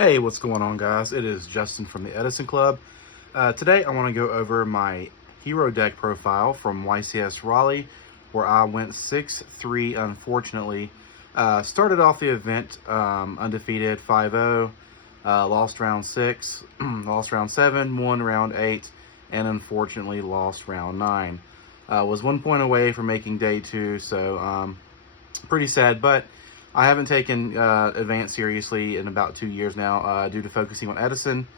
Hey, what's going on, guys? It is Justin from the Edison Club. Today I want to go over my hero deck profile from YCS Raleigh, where I went 6-3, unfortunately. Started off the event undefeated 5-0, lost round 6, lost round 7, won round 8, and unfortunately lost round 9. Was 1 point away from making day 2, so pretty sad, but I haven't taken advanced seriously in about 2 years now due to focusing on Edison.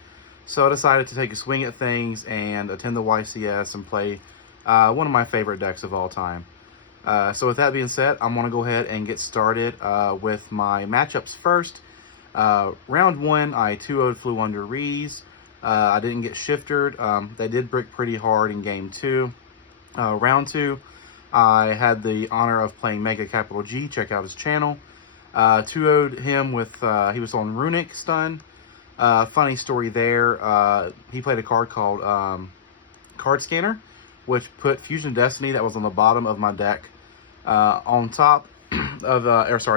So I decided to take a swing at things and attend the YCS and play one of my favorite decks of all time. So with that being said, I'm going to go ahead and get started with my matchups first. Round 1, I 2-0'd Flew Under Rees. I didn't get shifted. They did brick pretty hard in game 2. Round 2, I had the honor of playing Mega Capital G. Check out his channel. 2-0'd him with, he was on Runic Stun. Funny story there, he played a card called Card Scanner, which put Fusion Destiny that was on the bottom of my deck on top of,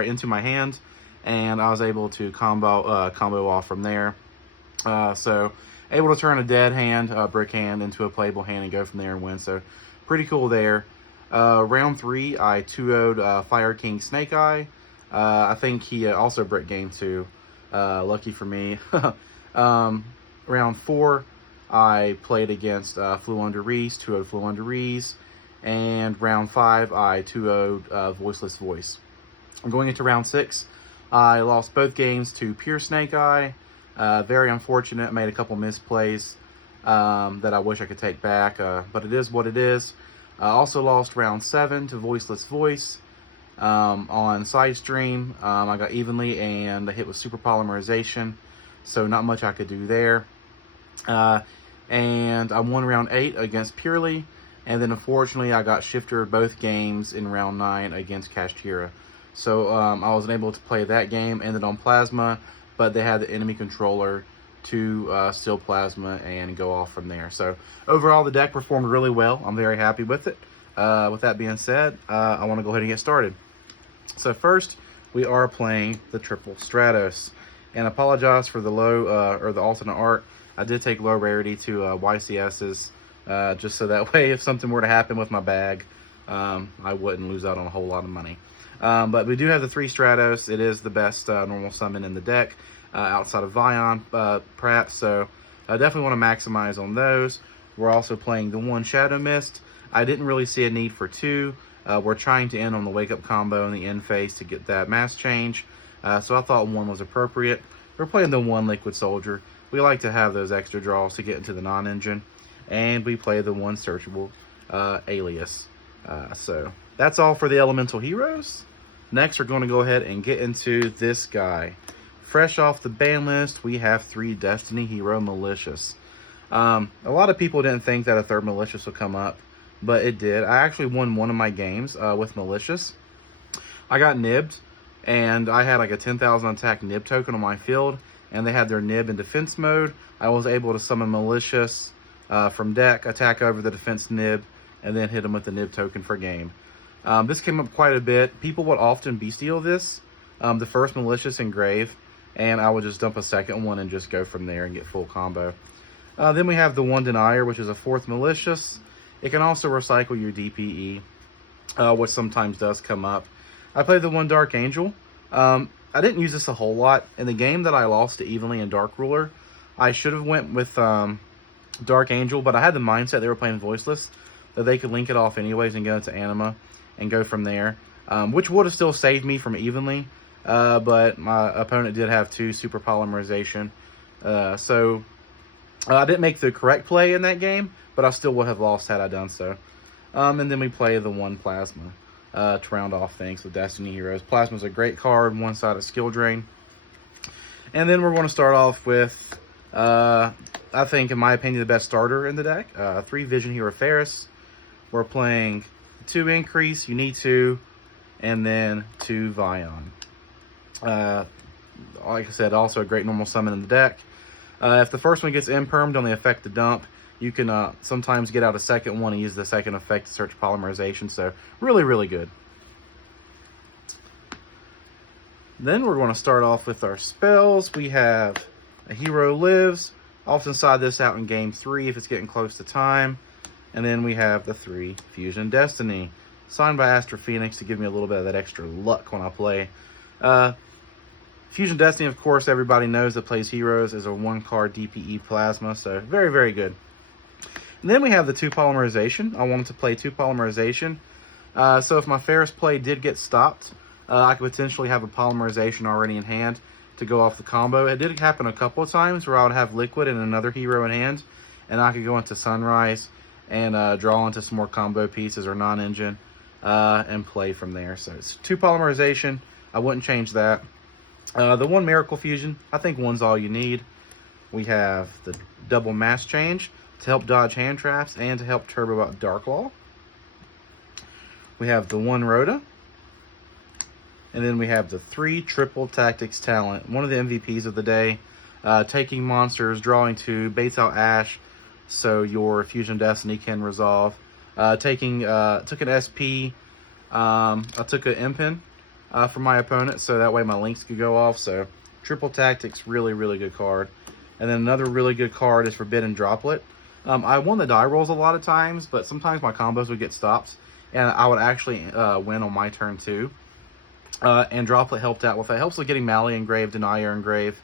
into my hand, and I was able to combo off from there. So able to turn a dead hand, brick hand, into a playable hand and go from there and win. So pretty cool there. Round 3, I 2-0'd Fire King Snake Eye. I think he also brick game 2. Lucky for me. Round 4, I played against Flew Under Rees, 2-0'd Flew Under Rees. And round 5, I 2-0'd Voiceless Voice. Going into round 6, I lost both games to Pure Snake Eye. Very unfortunate. Made a couple misplays that I wish I could take back, but it is what it is. I also lost round 7 to Voiceless Voice. On side stream, I got evenly and I hit with super polymerization, so not much I could do there. And I won round 8 against Purely, and then unfortunately I got shifted both games in round 9 against Kashtira. So I wasn't able to play that game, ended on Plasma, but they had the enemy controller to steal Plasma and go off from there. So overall the deck performed really well. I'm very happy with it. With that being said, I want to go ahead and get started. So first, we are playing the Triple Stratos. And apologize for the low, or the alternate art. I did take low rarity to YCS's, just so that way if something were to happen with my bag, I wouldn't lose out on a whole lot of money. But we do have the 3 Stratos. It is the best normal summon in the deck, outside of Vion, perhaps. So I definitely want to maximize on those. We're also playing the 1 Shadow Mist. I didn't really see a need for 2. We're trying to end on the Wake Up combo in the end phase to get that mass change. So I thought 1 was appropriate. We're playing the 1 Liquid Soldier. We like to have those extra draws to get into the non-engine. And we play the 1 Searchable Alias. So that's all for the Elemental Heroes. Next, we're going to go ahead and get into this guy. Fresh off the ban list, we have 3 Destiny Hero Malicious. A lot of people didn't think that a 3rd Malicious would come up, but it did. I actually won one of my games with Malicious. I got nibbed, and I had like a 10,000 attack nib token on my field, and they had their nib in defense mode. I was able to summon Malicious from deck, attack over the defense nib, and then hit them with the nib token for game. This came up quite a bit. People would often bestial this, the first Malicious in grave, and I would just dump a second one and just go from there and get full combo. Then we have the 1 Denier, which is a 4th Malicious. It can also recycle your DPE, which sometimes does come up. I played the 1 Dark Angel. I didn't use this a whole lot. In the game that I lost to Evenly and Dark Ruler, I should have went with Dark Angel, but I had the mindset they were playing Voiceless, that they could link it off anyways and go into Anima and go from there, which would have still saved me from Evenly, but my opponent did have 2 super polymerization. So I didn't make the correct play in that game, but I still would have lost had I done so. And then we play the 1 Plasma to round off things with Destiny Heroes. Plasma's a great card, one-sided skill drain. And then we're going to start off with, I think, in my opinion, the best starter in the deck. 3 Vision Hero Ferris. We're playing 2 Increase, you need 2, and then 2 Vion. Like I said, also a great normal summon in the deck. If the first one gets impermed on the effect to dump, you can sometimes get out a second one and use the second effect to search polymerization. So really, really good. Then we're going to start off with our spells. We have A hero lives. Often side this out in game 3 if it's getting close to time. And then we have the 3 Fusion Destiny, signed by Astro Phoenix to give me a little bit of that extra luck when I play. Fusion Destiny, of course, everybody knows that plays heroes, is a 1-card DPE plasma, so very, very good. And then we have the 2 Polymerization. I wanted to play 2 Polymerization. So if my Ferris play did get stopped, I could potentially have a Polymerization already in hand to go off the combo. It did happen a couple of times where I would have Liquid and another hero in hand, and I could go into Sunrise and draw into some more combo pieces or non-engine and play from there. So it's 2 Polymerization. I wouldn't change that. The 1 Miracle Fusion, I think 1's all you need. We have the double Mass Change to help dodge hand traps and to help turbo out Dark Claw. We have the 1 Rhoda. And then we have the 3 Triple Tactics Talent, one of the MVPs of the day. Taking monsters, drawing 2, baits out Ash, so your Fusion Destiny can resolve. Took an SP, I took an Impin from my opponent, so that way my links could go off. So Triple Tactics, really, really good card. And then another really good card is Forbidden Droplet. I won the die rolls a lot of times, but sometimes my combos would get stopped, and I would actually win on my turn too. And Droplet helped out with that. Helps with getting Mally engraved, Denier engraved,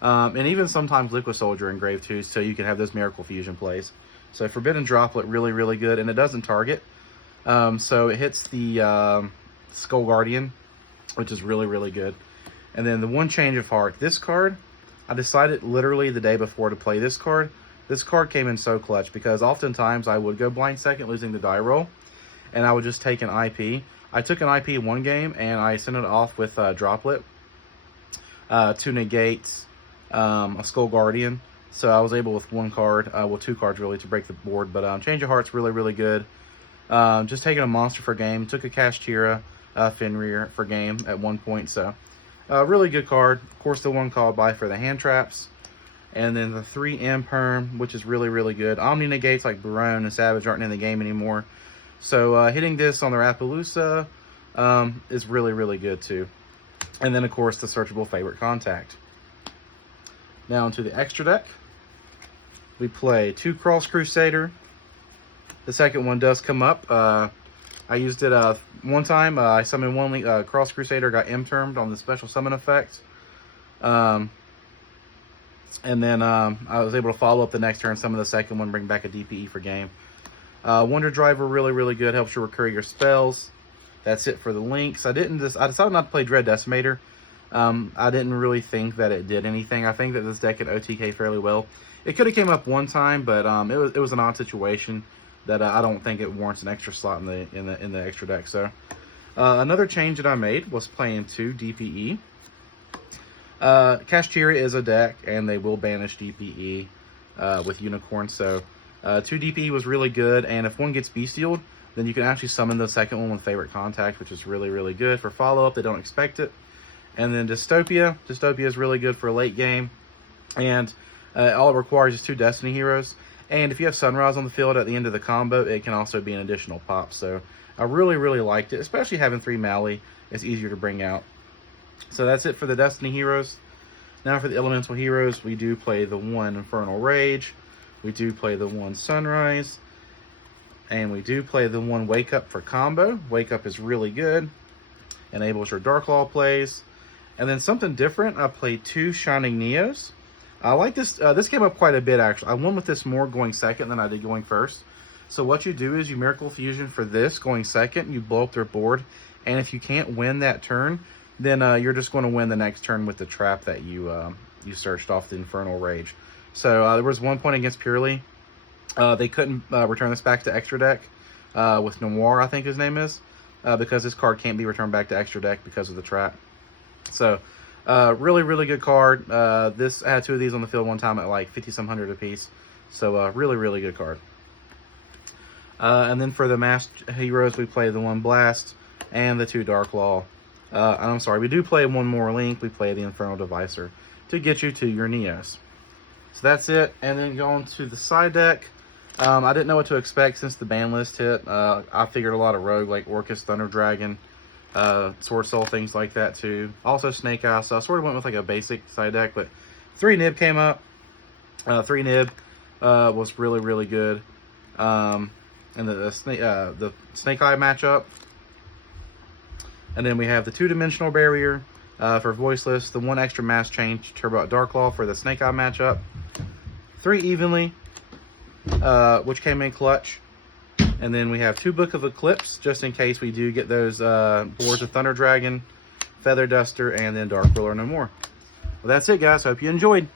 and even sometimes Liquid Soldier engraved too, so you can have those Miracle Fusion plays. So Forbidden Droplet, really, really good, and it doesn't target. So it hits the Skull Guardian, which is really, really good. And then the 1 Change of Heart. This card, I decided literally the day before to play this card. This card came in so clutch because oftentimes I would go blind second losing the die roll, and I would just take an IP. I took an IP 1 game, and I sent it off with Droplet to negate a Skull Guardian. So I was able with 1 card, well 2 cards really, to break the board. But Change of Heart's really, really good. Just taking a monster for game. Took a Kashtira Fenrir for game at 1 point. So really good card. Of course, the 1 called by for the hand traps. And then the 3 Imperm, which is really, really good. Omni negates like Barone and Savage aren't in the game anymore. So hitting this on the Rapaloosa is really, really good too. And then, of course, the searchable Favorite Contact. Now into the extra deck. We play 2 Cross Crusader. The second one does come up. I used it 1 time. I summoned 1 Cross Crusader, got M-termed on the special summon effect. And then I was able to follow up the next turn, summon the second one, bring back a DPE for game. Wonder Driver, really, really good. Helps you recur your spells. That's it for the links. I decided not to play Dread Decimator. I didn't really think that it did anything. I think that this deck could OTK fairly well. It could have came up 1 time, but it was an odd situation that I don't think it warrants an extra slot in the extra deck. So another change that I made was playing 2 DPE. Kashtira is a deck, and they will banish DPE with Unicorn. So 2 DPE was really good, and if 1 gets bestialed, then you can actually summon the second one with Favorite Contact, which is really, really good for follow-up. They don't expect it. And then Dystopia. Dystopia is really good for a late game, and all it requires is 2 Destiny heroes. And if you have Sunrise on the field at the end of the combo, it can also be an additional pop. So I really, really liked it, especially having 3 Mally. It's easier to bring out. So that's it for the Destiny heroes. Now for the Elemental heroes, we do play the 1 Infernal Rage. We do play the 1 Sunrise. And we do play the 1 Wake Up for combo. Wake Up is really good. Enables your Dark Claw plays. And then something different, I played 2 Shining Neos. I like this. This came up quite a bit, actually. I won with this more going second than I did going first. So what you do is you Miracle Fusion for this going second. You blow up their board. And if you can't win that turn, then you're just going to win the next turn with the trap that you searched off the Infernal Rage. So there was 1 point against Purely. They couldn't return this back to extra deck with Noir, I think his name is, because this card can't be returned back to extra deck because of the trap. So really, really good card. I had 2 of these on the field 1 time at like 50-some hundred a piece. So really, really good card. And then for the masked heroes, we play the 1 Blast and the 2 Dark Claw. I'm sorry, we do play 1 more link. We play the Infernal Devicer to get you to your Neos. So that's it. And then going to the side deck, I didn't know what to expect since the ban list hit. I figured a lot of rogue like Orcus, Thunder Dragon, Sword Soul, things like that too. Also Snake Eyes. So I sort of went with like a basic side deck, but 3 nib came up. 3 nib was really, really good. And the snake eye matchup. And then we have the 2-dimensional barrier for voiceless, the 1 extra mass change turbo dark law for the snake eye matchup. 3 evenly, which came in clutch. And then we have 2 Book of Eclipse, just in case we do get those boards of Thunder Dragon, Feather Duster, and then Dark Ruler no more. Well, that's it, guys. Hope you enjoyed.